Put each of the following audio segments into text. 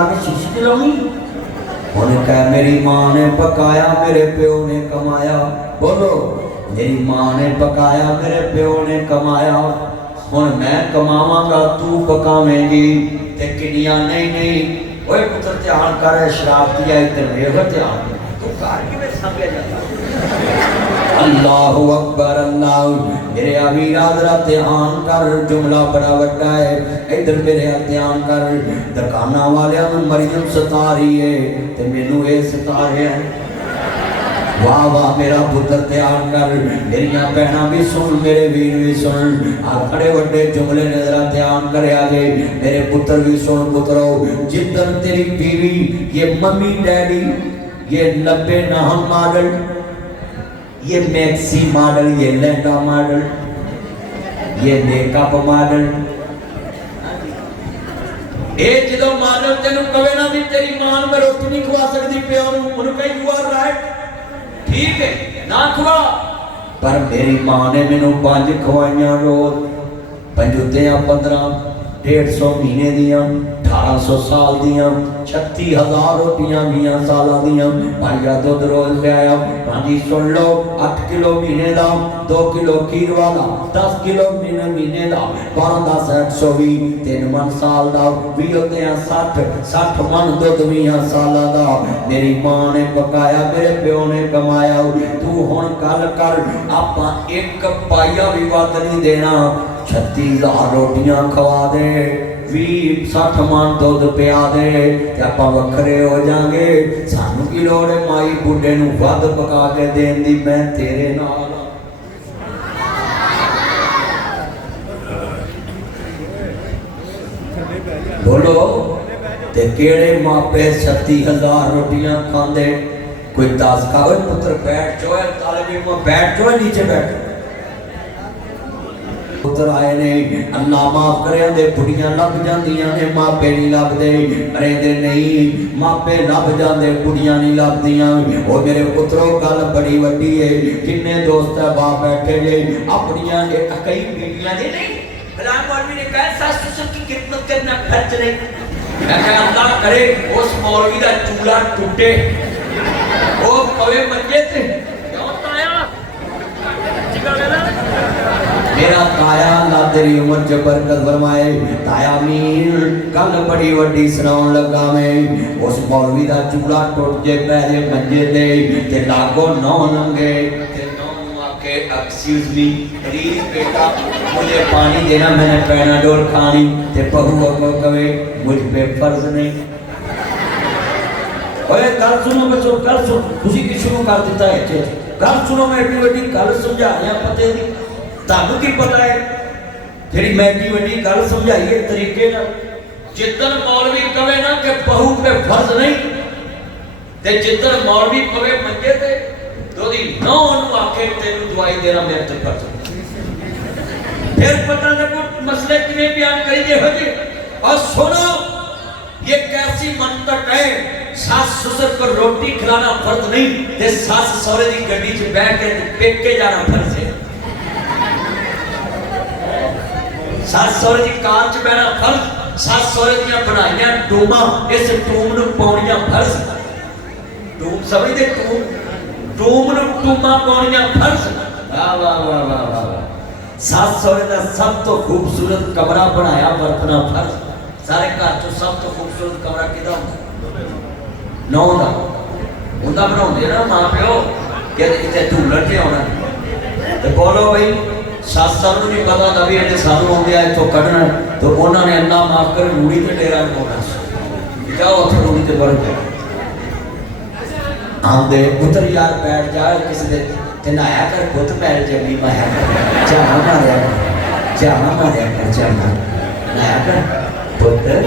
شیشی لونی انہیں کہا میری ماں نے پکایا میرے پیو نے کمایا. بولو میری ماں نے پکایا میرے پیو نے کمایا, ہن میں کماواں گا تو پکاویں گی تے کنیاں نہیں. اوے پتر دھیان کر شراب دیا ادھر ویکھ دھیان تو گھر کیویں سنبھلیا جاتا. اللہ اکبر اللہ. میرے امیر حضرت دھیان کر جملہ بڑا بڑا ہے. ادھر میرے دھیان کر دکاناں والیاں نوں مریم ستا رہی ہے تے مینوں اے ستا رہا ہے. واہ واہ میرا پتر دھیان کر, میریاں بہناں بھی سن میرے ویر بھی سن, آ کھڑے وڈے جملے نے ذرا دھیان کریا جے. میرے پتر بھی سن پترو, جدن تیری بیوی یہ ممی ڈیڈی یہ 90 ماڈل یہ میکسی ماڈل یہ لہنگا ماڈل یہ میک اپ ماڈل اے جدو ماڈل تینوں کہے نا بھی تیری ماں میں روٹی نہیں کھوا سکتی پیو نوں, انہوں کہے یو آر رائٹ ٹھیک ہے نہ کھوا. پر میری ماں نے مینوں 5 کھوائیاں روز, 5 دیاں 15 150 مہینے دیاں 1800 سال دیاں 36,000 روٹیاں 20 سالاں دیاں. بھائیا دودھ روز لے آیا. ہاں سن لو 8 کلو مہینے دا 2 کلو کھیر والا 10 کلو مہینے دا 12 10 120 3 من سال دا 20 ہوتے ہیں 60 من دودھ 20 سالاں دا. میری ماں نے پکایا میرے پیو نے کمایا. تو ہن گل کر آپاں ایک پائیا بھی ود نہیں دینا, 36,000 روٹیاں کھوا دے 60 من دودھ پیا دے تے آپاں وکھرے ہو جاں گے. سانوں کی لوڑ ہے مائی بڈھے نوں ود پکا کے دین دی, میں تیرے نال بولو تے کیڑے ماپے 36,000 روٹیاں کھاندے. کوئی 10 کھاوے پتر بیٹھ جائے طالب علم بیٹھ جائے نیچے بیٹھ پتر آئے نے اللہ معاف کرے دے بڑیاں لب جاندیاں نے ماپے نہیں لب دے مرے دے نہیں ماپے لب جاندے بڑیاں نہیں لب دیاں. او میرے پتروں گل بڑی وڈی ہے. کنے دوست ہے باپ بیٹھے جے اپنیاں دے کئی بیٹیاں دے نہیں فلاں مولوی نے کہا ساس سسر کی خدمت کرنا خرچ نہیں. میں کہا اللہ کرے اس مولوی دا چولہا ٹوٹے وہ پوے منجے تے کیوں تایا میرا تایا اللہ تیری عمر جو برکت فرمائے. تایا میر کل بڑی وڈی سناؤں لگا میں اس مولوی دا چولہا ٹوٹ جے پہلے منجے تے تے لاگو 9 لنگے تے 9 آکے ایکسکیوز می پلیز بیٹا مجھے پانی دینا میں نے پیناڈول کھانی تے بہو کو کہے مجھ پہ فرض نہیں. اوے گل سنو بچو گل سنو خوشی کی شروع کر دیتا ہے گل سنو میں ایڈی وڈی گل سمجھایا پتے دی تانوں کی پتہ ہے تیری میں ایڈی وڈی گل سمجھائیے طریقے نال. جدن مولوی کہے نا کہ بہو پہ فرض نہیں تے جدن مولوی کہے منجے تے تو دی 9 نوں آکھے تینوں دوائی دینا میرے تے فرض پھر پتہ لگو مسئلے کیویں بیان کری دے ہو جی. اور سنو یہ کیسی منطق ہے ساس سسر کو روٹی کھلانا فرض نہیں تے ساس سورے دی گڈی وچ بیٹھ کے پیکے جانا فرض ہے. ساس سورے دی کار وچ بیٹھنا فرض, ساس سورے دیاں بنائیاں ٹوما اس ٹوم نوں پاونیاں فرض. ٹوم سمجھ دے ٹوم نوں ٹوما پاونیاں فرض. واہ واہ واہ واہ واہ. ساس سورے دا سب تو خوبصورت کمرہ بنایا برتنا فرض. سارے گھر چ سب تو خوبصورت کمرہ کدا ہوندا نو دا اوندا بناوندے نا ماں پیو کہ اتنے ڈھولن تے آਉਣਾ تے بولو بھائی ساساں نوں نہیں پتا دا بھی اتے سانوں آندے اتوں کڈنا تو انہاں نے اللہ معاف کر روڑی تے ڈیرا لگاਉਣਾ سی. جاؤ اتھے روڑی تے بڑھ جاؤ آندے پتر یار بیٹھ جا کسی دے تے نہایا کر پت پیر جمی مایا کر جانا ماریا کر جانا نہایا کر پتر.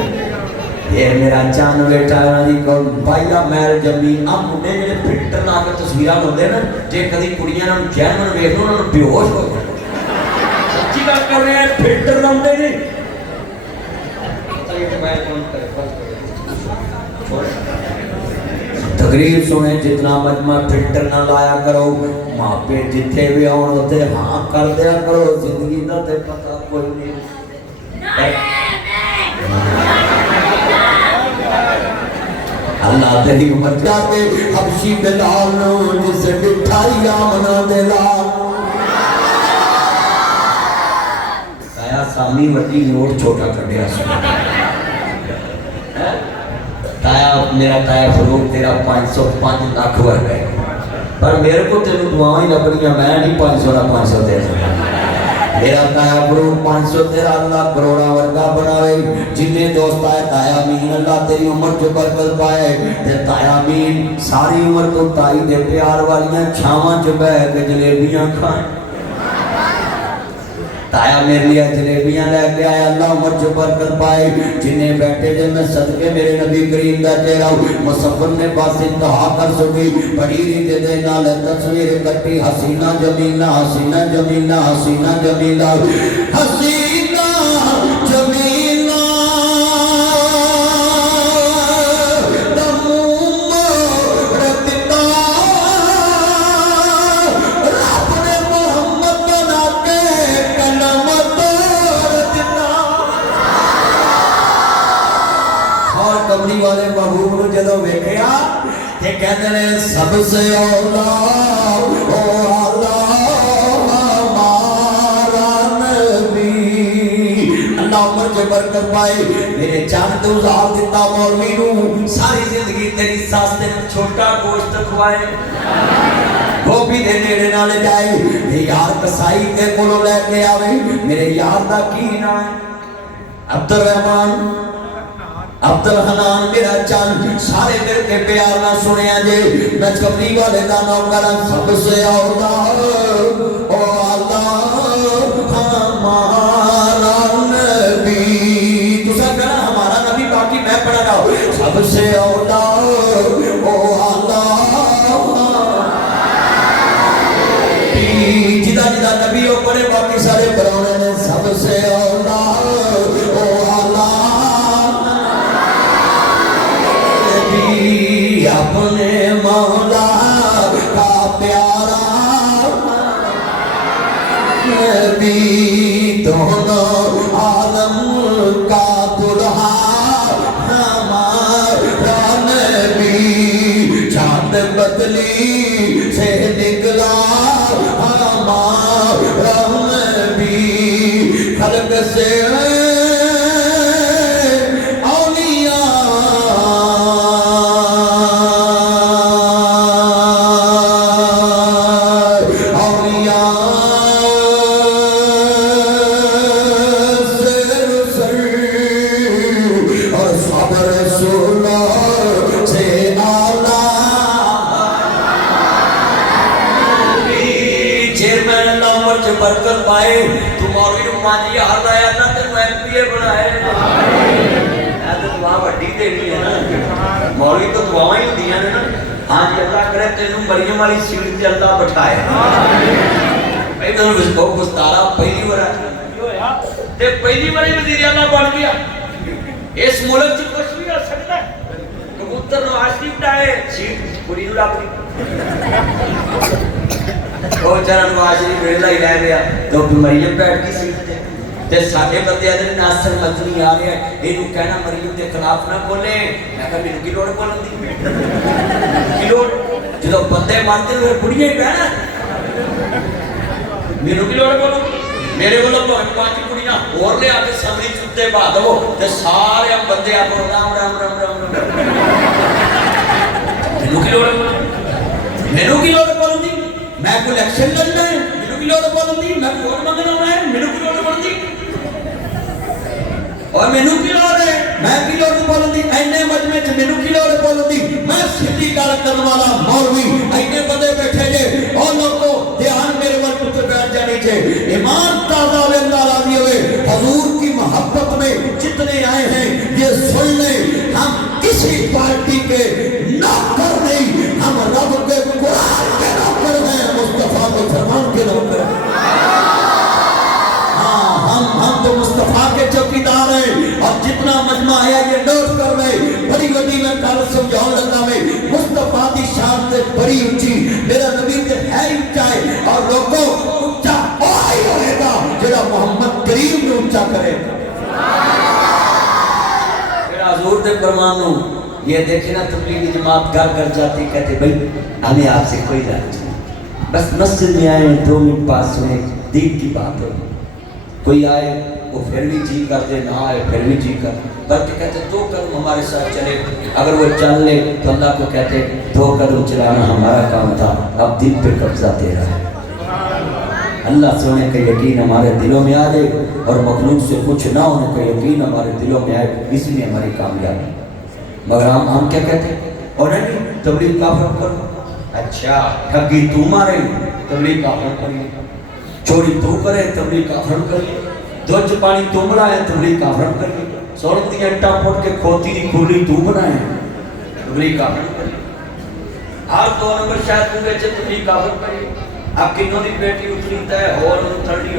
یہ میرا چان بیٹا دی کون بھائیا میر جمی اب منڈے جڑے فلٹر لا کے تصویراں لاندے نا جے کدی کڑیاں نوں جہنم ویکھ لو انہاں نوں بے ہوش ہو جاندے. سچی گل کر رہے ہیں فلٹر لاندے نے تقریر سنے جتنا مجمع فلٹر نہ لایا کرو. ماپے جتھے بھی آن ہوتے ہاں کر دیا کرو. زندگی دا تے پتہ کوئی نہیں. अल्लाह तेरी उम्र जाके हबशी बिलाल जिस मिठाई आमना दे लाल ताया सामी वड्डी नोट छोटा कढ़िया ताया मेरा ताया फरूक तेरा 505 लाख वर्ग है पर मेरे को तेन दुआएं लभनियां मैं नहीं 500 ना 500 दे सकता मेरा ताया गुरु 500 तेरा अल्लाह करोड़ा वर्गा बनावे जिन्ने दोस्त आए ताया मीन अल्लाह तेरी उम्र च बरकत पाए ते ताया मीन सारी उम्र तो ताई दे प्यार वालियां छावां च बैठ के जलेबियां खाए ताया मेरे लिए जलेबियां लेके आया अल्लाह उम्र च बरकत पाए जिन्ने बैठे जे मैं सदके मेरे नबी करीम दा चेहरा मुसव्वर ने बस इंतहा कर सकी बड़ी रीत दे नाल तस्वीर कट्टी हसीना जमीला हसीना जमीला हसीना जमीला हसीना जमीला वाले महबूब नूं जदों वेखिया ते कहंदे ने सबसे औला ओ अल्लाह हमारा नबी अल्लाह उम्र च बरकत पाए मेरे जान तो उजार दिता मौलवी नूं सारी जिंदगी तेरी सास ते छोटा गोश्त खवाए गोभी दे नेड़े नाल जाए ते यार कसाई ते कोलों लेके आवे मेरे यार दा की नाम है अब्दुल रहमान अब्दुल हनान मेरा चंद सारे मेरे के प्यार ना सुनिया जे मैं कमली वाले का नौकर सबसे औला ओ अल्लाह हमारा नबी तुसा कहना हमारा नबी बाकी मैं पढ़ा रहा सबसे औला ओ अल्लाह जिदा जिदा नबी ओ पढ़े बाकी सारे पढ़ाने ने सबसे औला ओ अल्लाह अपने मौला का प्यारा नबी दोनों आलम का दुल्हा हमारा नबी चांद बदली से निकला हमारा नबी खल्क से बरकत पाए तुम्हारी रुमानी हाल आया ना तेन एमपीए बनाए तो दुआ वड्डी देनी है ना मौलवी तो दुआवां ही होंदियां ने ना हां जी अल्लाह करे तेनू मरियम वाली सीट ते अल्लाह बिठाए भाई तो उसको गुस्तारा पहली बार होया ते पहली बार वजीर आला बन गया इस मुल्क च कुछ भी हो सकता है कबूतर नवाज शरीफ डाए सीट पूरी लग गई वो चरण वाजी वेला ही रह गया तो मरियम बैठ गई सीट ते ते साडे बंदे आदे नासर मजनी आ रहा है इनु कहना मरियम के खिलाफ ना बोले मैं कहा मेनू की लोड़ बोलन दी की लोड़ जदों बंदे मानते फिर बुढ़ियां ही कहना मेनू की लोड़ बोलो मेरे वालों भावें 5 कुड़ियां और ले आके समरी चुत्ते बहा दो ते सारे बंदे आपको राम राम राम राम मेनू की लोड़ बोलन दी मैं कोई इलेक्शन लड़ना है मेनू की लोड़ बोलन दी मैं वोट मंगना है मेनू की लोड़ बोलन दी और मेनू की लोड़ है मैं की लोड़ बोलन दी ऐने मजमे च मेनू की लोड़ बोलन दी मैं सीधी गल करने वाला मौलवी ऐने बंदे बैठे जे और लोगों ध्यान मेरे वल टुक बैठ जानी चाहिए ईमान ताजा वे अल्लाह राजी होए हुजूर की मोहब्बत में जितने आए हैं ये सुन ले हम किसी पार्टी के नौकर नहीं हम रब के कुरान के नौकर हैं मुस्तफा के फरमान के नौकर हाँ हम तो मुस्तफा के चौकीदार हैं और जितना मजमा आया ये नोट कर ले बड़ी बड़ी मैं कल समझाने लगा मैं मुस्तफा की शान से बड़ी ऊंची मेरा नबी से है ऊंचाई और लोगों ऊंचा वही होएगा जेड़ा मोहम्मद करीम ने ऊंचा करे हजूर मुर्दे परमाणु ये देखे ना तबलीगी जमात घर घर जाती कहते भाई हमें आपसे कोई लालच नहीं, बस मस्जिद में आए 2 मिनट पास में दीन की बात हो, कोई आए वो फिर भी जी करते, ना आए फिर भी जी कर, बल्कि कहते 2 कदम हमारे साथ चले, अगर वो चल ले तो अल्लाह को कहते 2 कदम चलाना हमारा काम था, अब दिल पे कब्जा तेरा है। अल्लाह सोने का यकीन हमारे दिलों में आ जाए और मखलूक से कुछ ना होने का यकीन हमारे दिलों में आए, इसलिए हमारी कामयाबी। मगर हम क्या कहते हैं, और नहीं तबलीग काफर करो, अच्छा ठगी तू मारे तबलीग काफर करिए, चोरी तू करे तबलीग काफर करिए, दुध पानी तू बनाए तबलीग काफर करिए, सोने दी अट्टा पुट के खोती दी खुली तू बनाए तबलीग काफर करिए, हर 2 नंबर शायद तू बेचे तबलीग काफर करिए। अब किन्नों की बेटी उतरीता है और उतरली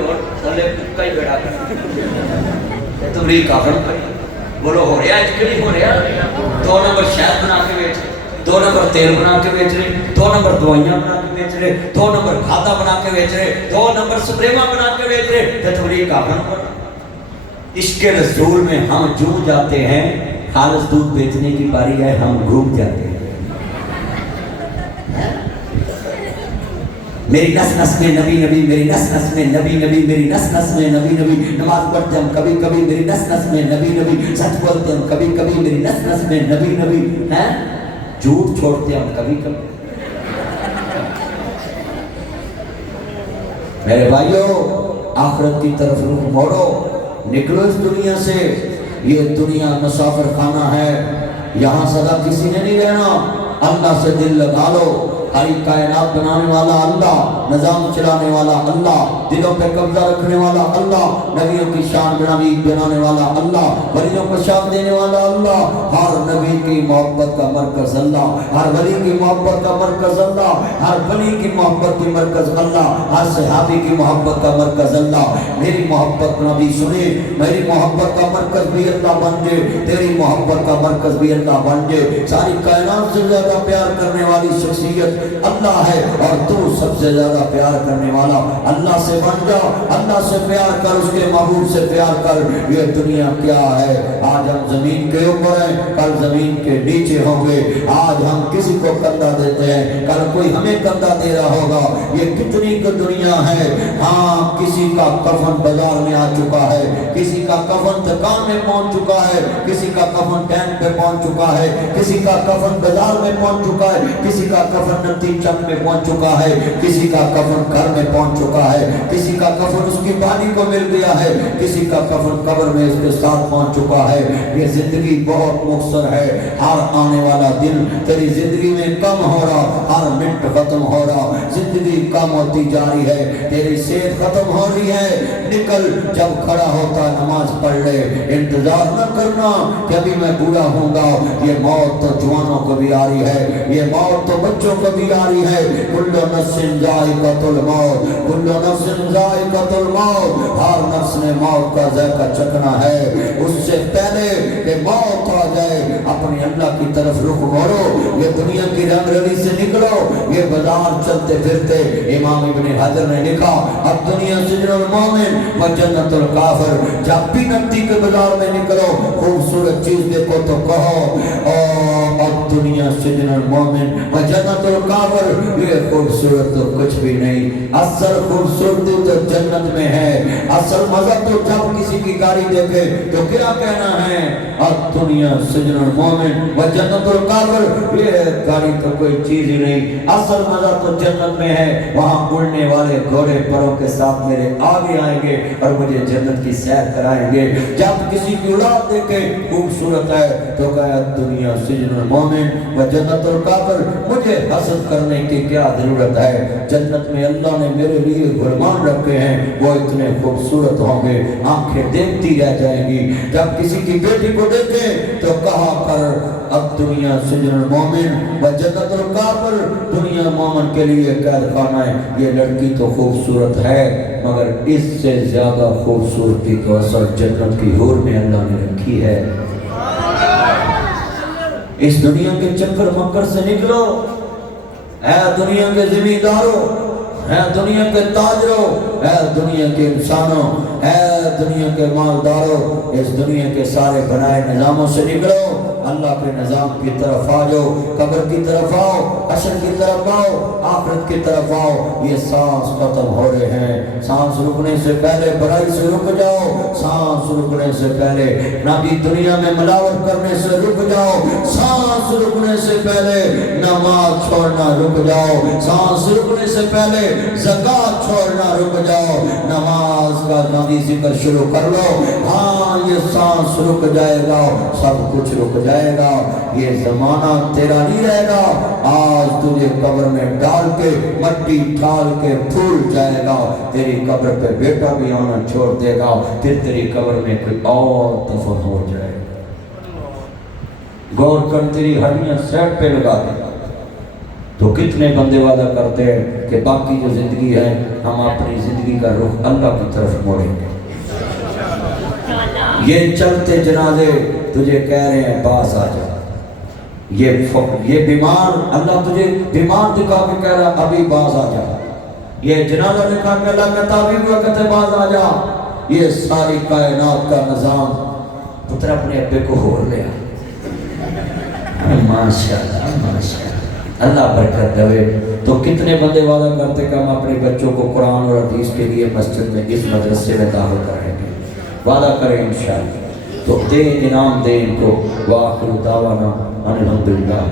और थले कुत्ता ही बैठा कर तबलीग काफर करिए। बोलो हो रहा है कि नहीं हो रहा? 2 नंबर शहद बना के बेच रहे, 2 नंबर तेल बना के बेच रहे, 2 नंबर दवाइयां बना के बेच रहे, 2 नंबर खादा बना के बेच रहे, 2 नंबर स्प्रेमा बना के बेच रहे, तबलीग काफर कर। इसके रसूल में हम जूझ जाते हैं, खालिस दूध बेचने की बारी है हम घूम जाते हैं। मेरी नस नस में नबी नबी, मेरी नस नस में नबी नबी, मेरी नस नस में नबी नबी, नमाज पढ़ते हम कभी कभी मेरी नस नस में नबी नबी, सच बोलते हम कभी कभी मेरी नस नस में नबी नबी, हैं झूठ छोड़ते हम कभी कभी। मेरे भाइयों आखिरत की तरफ रुख मोड़ो, निकलो इस दुनिया से, ये दुनिया मुसाफिर खाना है, यहाँ सदा किसी ने नहीं रहना। अल्लाह से दिल लगा लो, सारी कायनात बनाने वाला अल्लाह, निजाम चलाने वाला अल्लाह, दिलों पे कब्जा रखने वाला अल्लाह, नबियों की शान बनाने वाला अल्लाह, वलियों को शान देने वाला अल्लाह, हर नबी की मोहब्बत का मरकज अल्लाह, हर वली की मोहब्बत का मरकज अल्लाह, हर वली की मोहब्बत की मरकज अल्लाह, हर सहाबी की मोहब्बत का मरकज अल्लाह। मेरी मोहब्बत नबी सुने, मेरी मोहब्बत का मरकज भी अल्लाह बन जाए, तेरी मोहब्बत का मरकज भी अल्लाह बन जाए। सारी कायनात से ज्यादा प्यार करने वाली शख्सियत अल्लाह है और तू सबसे ज्यादा प्यार करने वाला अल्लाह से बन जा, अल्लाह से प्यार कर, उसके महबूब से प्यार कर। ये दुनिया क्या है, आज हम जमीन के ऊपर हैं, कल जमीन के नीचे होंगे, आज हम किसी को कंधा देते हैं, कल कोई हमें कंधा दे रहा होगा। ये कितनी की दुनिया है। हाँ, किसी का कफन बाजार में आ चुका है, किसी का कफन दुकान में पहुंच चुका है, किसी का कफन टैंक पे पहुंच चुका है, किसी का कफन बाजार में पहुंच चुका है, किसी का कफन चक में पहुंच चुका है, किसी का कफन घर में पहुंच चुका है, किसी का कफन उसकी बानी को मिल गया है, किसी का कफन कब्र में उसके साथ पहुंच चुका है। ये जिंदगी बहुत मुख्तसर है, हर आने वाला दिन तेरी जिंदगी में कम हो रहा, हर मिनट खत्म हो रहा, जिंदगी कम होती जा रही है, तेरी सेहत खत्म हो रही है। निकल, जब खड़ा होता नमाज पढ़ ले, इंतजार न करना कि अभी मैं बूढ़ा होऊंगा। ये मौत तो जवानों को भी आ रही है, ये मौत तो बच्चों को भी आ रही है। कुल्लु नफ्सिन जायकातुल मौत, कुल्लु नफ्सिन जायकातुल मौत, हर नफ्स ने मौत का जायका चखना है। उससे पहले कि मौत आ जाए अपनी अल्लाह की तरफ रुख मोड़ो, ये दुनिया की रंगरली से निकलो। ये बाजार चलते फिरते इमाम इब्ने हजर ने लिखा, अब दुनिया सिजनुल मोमिन व जन्नतुल काफिर, जब भी नफ्सी के बाजार में निकलो खूबसूरत चीज देखो तो कहो अब दुनिया सिजनुल मोमिन व जन्नतुल काफिर, ये खूबसूरत तो कुछ भी नहीं, असल खूबसूरती तो जन्नत में है। असल मजा तो जब किसी की गाड़ी देखे तो क्या कहना है, अब दुनिया सिजनुल मोमिन व जन्नतुल काफिर, ये गाड़ी तो कोई चीज ही नहीं, असल मजा तो जन्नत में है। वहां उड़ने वाले घोड़े परों के साथ मेरे आगे आएंगे और मुझे जन्नत की सैर कराएंगे। जब किसी की औलाद देखे खूबसूरत है तो कहा दुनिया सिजनुल मोमिन व जन्नतुल काफिर, मुझे हसद करने की क्या जरूरत है। जन्नत में अल्लाह ने मेरे लिए गुलमान रखे हैं, वो इतने खूबसूरत होंगे, आंखें देखती रह जाएंगी। जब किसी की बेटी को देखे तो कहा कर अब दुनिया सिजनुल मोमिन व जन्नतुल काफिर, दुनिया मोमिन के लिए कैद खाना है। ये लड़की तो खूबसूरत है मगर इससे ज्यादा खूबसूरती तो असल जन्नत की हूर में अल्लाह ने रखी है। इस दुनिया के चक्कर मक्कर से निकलो, ऐ दुनिया के जिम्मेदारों, اے دنیا کے تاجروں، اے دنیا کے انسانوں، اے دنیا کے مالداروں، اس دنیا کے سارے بنائے نظاموں سے نکلو، اللہ کے نظام کی طرف آ جاؤ، قبر کی طرف آؤ، حشر کی طرف آؤ، آخرت کی طرف آؤ۔ یہ سانس ختم ہو رہے ہیں، سانس رکنے سے پہلے برائی سے رک جاؤ، سانس رکنے سے پہلے نبی دنیا میں ملاوٹ کرنے سے رک جاؤ، سانس رکنے سے پہلے نماز چھوڑنا رک جاؤ، سانس رکنے سے پہلے زکوٰۃ چھوڑنا رک جاؤ، نماز کا نبی ذکر شروع کر لو، ہاں یہ سانس رک جائے گا، سب کچھ رک جائے گا، یہ زمانہ تیرا نہیں رہے گا۔ آج تجھے قبر میں ڈال کے مٹی ڈال کے پھول جائے گا، تیری قبر پہ بیٹا بھی آنا چھوڑ دے گا، پھر تیری قبر میں کوئی اور دفن ہو جائے گا۔ غور کر، تیری ہڈیاں سیٹ پہ لگا دے گا۔ تو کتنے بندے وعدہ کرتے ہیں کہ باقی جو زندگی ہے ہم اپنی زندگی کا رخ اللہ کی طرف موڑیں گے۔ یہ چلتے جنازے تجھے کہہ رہے ہیں باز آ جا، یہ بیمار اللہ تجھے بیمار دکھا کے کہہ رہا ابھی باز آ جا، یہ جنازہ دکھا کے اللہ کہتا ابھی وقت ہے باز آ جا۔ یہ ساری کائنات کا نظام پتر اپنے ابے کو ہو لیا۔ ماشاءاللہ ماشاءاللہ، اللہ برکت دے۔ تو کتنے بندے وعدہ کرتے کہ ہم اپنے بچوں کو قرآن اور حدیث کے لیے مسجد میں اس مدرسے میں داخل کریں گے، وعدہ کریں انشاءاللہ۔ تو دے انعام دے ان کو، وآخر دعوانا ان الحمدللہ۔